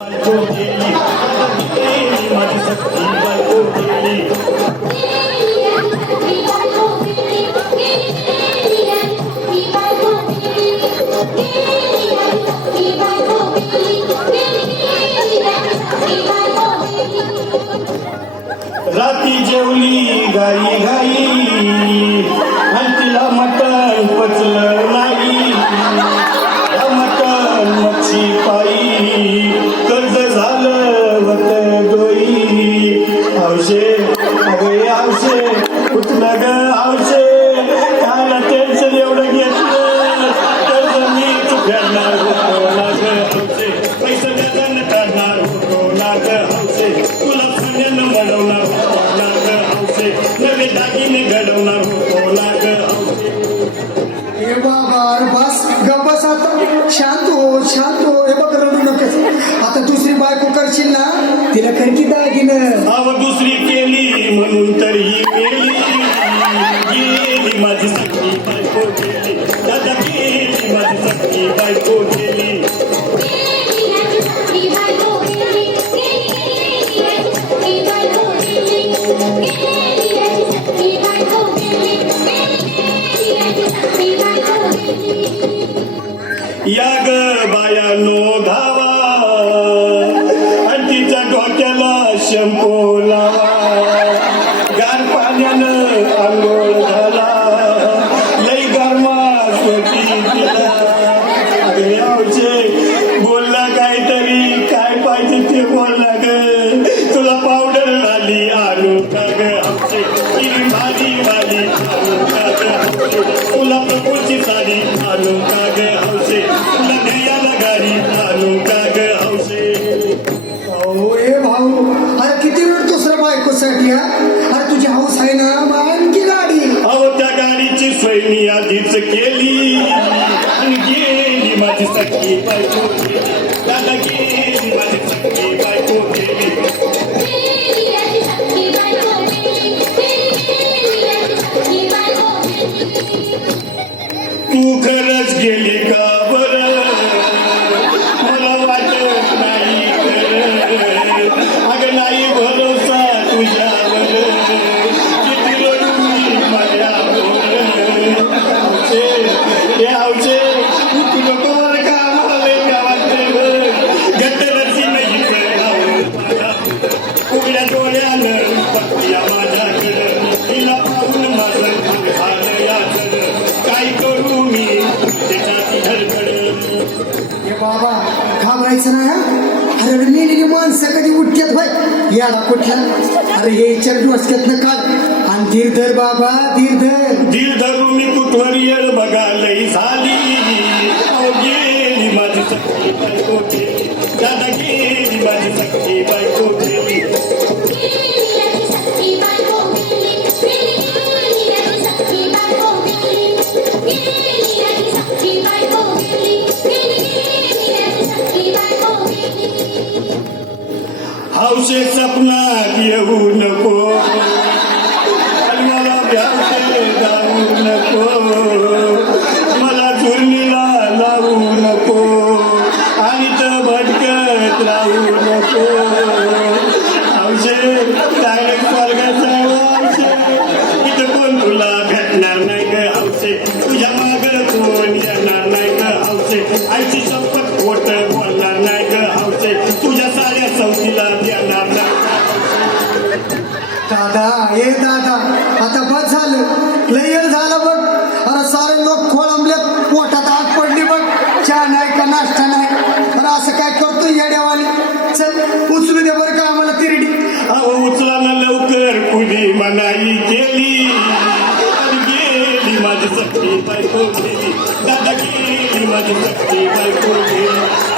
राती जेवली गाई गाई आणि तिला मटण पचलं नाही. या मटण मच्छी पायी कर्ज झालं होत डोई. आवशे अगे आवशे कुठलं ग आवशे काला टेन्शन एवढं घेतलं कर्ज मी फेडणार होतो ना ग आवशे. पैसे देताना काढणार होतो ना ग आवशे. तुला सोन्यानं मडवणार होतो ना ग आवशे. नवे दागिने घडवणार होतो ना ग आवशे. हे बाबा बस गप्पस आता शांत हो हे बघ रडू नकोस. आता दुसरी बायको करशील ना तिला खरकी दागिनं अव दुसरी केली म्हणून तर ही गेली. गेली माझी सखी बायको गेली. दादा गेली माझी सखी बायको गेली. या ग बायानो धावा आणि तिच्या डोक्याला शंपू लावा. गार पाण्यानं आंघोळ घाला लई गरमास होती तिला. अरे आवचे बोलला काहीतरी काय पाहिजे ते बोलला ग. तुला पावडर झाली आणू का ग आवचे. तिने भाजी वाली आणू का ग आवचे. तुला प्रकृती साडी आणू का ग आवचे. तुला ध्येयाला गाडी आणू का ग आवचे. अहो हे भाऊ अरे किती वेळ दुसऱ्या बायकोसाठी अरे तुझी हौस आहे ना मग आणखी गाडी. अहो त्या गाडीची सोय मी आधीच केली आणि गेली माझी सखी बायको गेली. त्याला गेली माझी सखी बायको गेली. तू खरंच गेली का बरं मला वाटत नाही खरं. अगं नाही भरोसा तुझ्यावर किती रडू मी माझ्यावर. हे आवशे तू नको वर का आम्हाला गावात गटरची नाही उघड्या डोळ्यानं पत्या माझ्याकडं. तिला पाहून माझं झालं याचं काय करू मी त्याच्यात धडपड. हे बाबा घाबरायचं ना अरे नेलेली माणसं कधी उठतात भाई याला कुठला. अरे हे विचार डोसक्यातनं काढ आणि धीर धर बाबा धीर धर. धीर धरू मी कुठवर येळ बघा लई झाली. अहो गेली माझी सखी बायको गेली. दादा गेली माझी सखी बायको गेली. हौशे सपनात येऊ नको आणि मला भ्यासे जाऊ नको. मला चुरणीला लावू नको आणि तर भटकत राहू नको. हौशे डायरेक्ट स्वर्गाचा हौशे. इथं कोण तुला भेटणार नाही ग हौशे. तुझ्या मागं कोण येणार नाही ग हौशे. आईची शपथ खोट बोलणार नाही ग हौशे. तुझ्या साऱ्या सवतीला देणार नाही. दादा हे दादा आता बस झालं लय वेळ झालं बघ. अरे सारे लोक खोळंबलेत पोटात आग पडली बघ. चहा नाही का नाश्ता नाही. अरे असं काय करतोय येड्यावानी. चल उचलू दे बरं का आम्हाला तिरडी. अहो उचला ना लवकर कुणी मनाई केली आणि गेली माझी सखी बायको गेली. दादा गेली माझी सखी बायको गेली.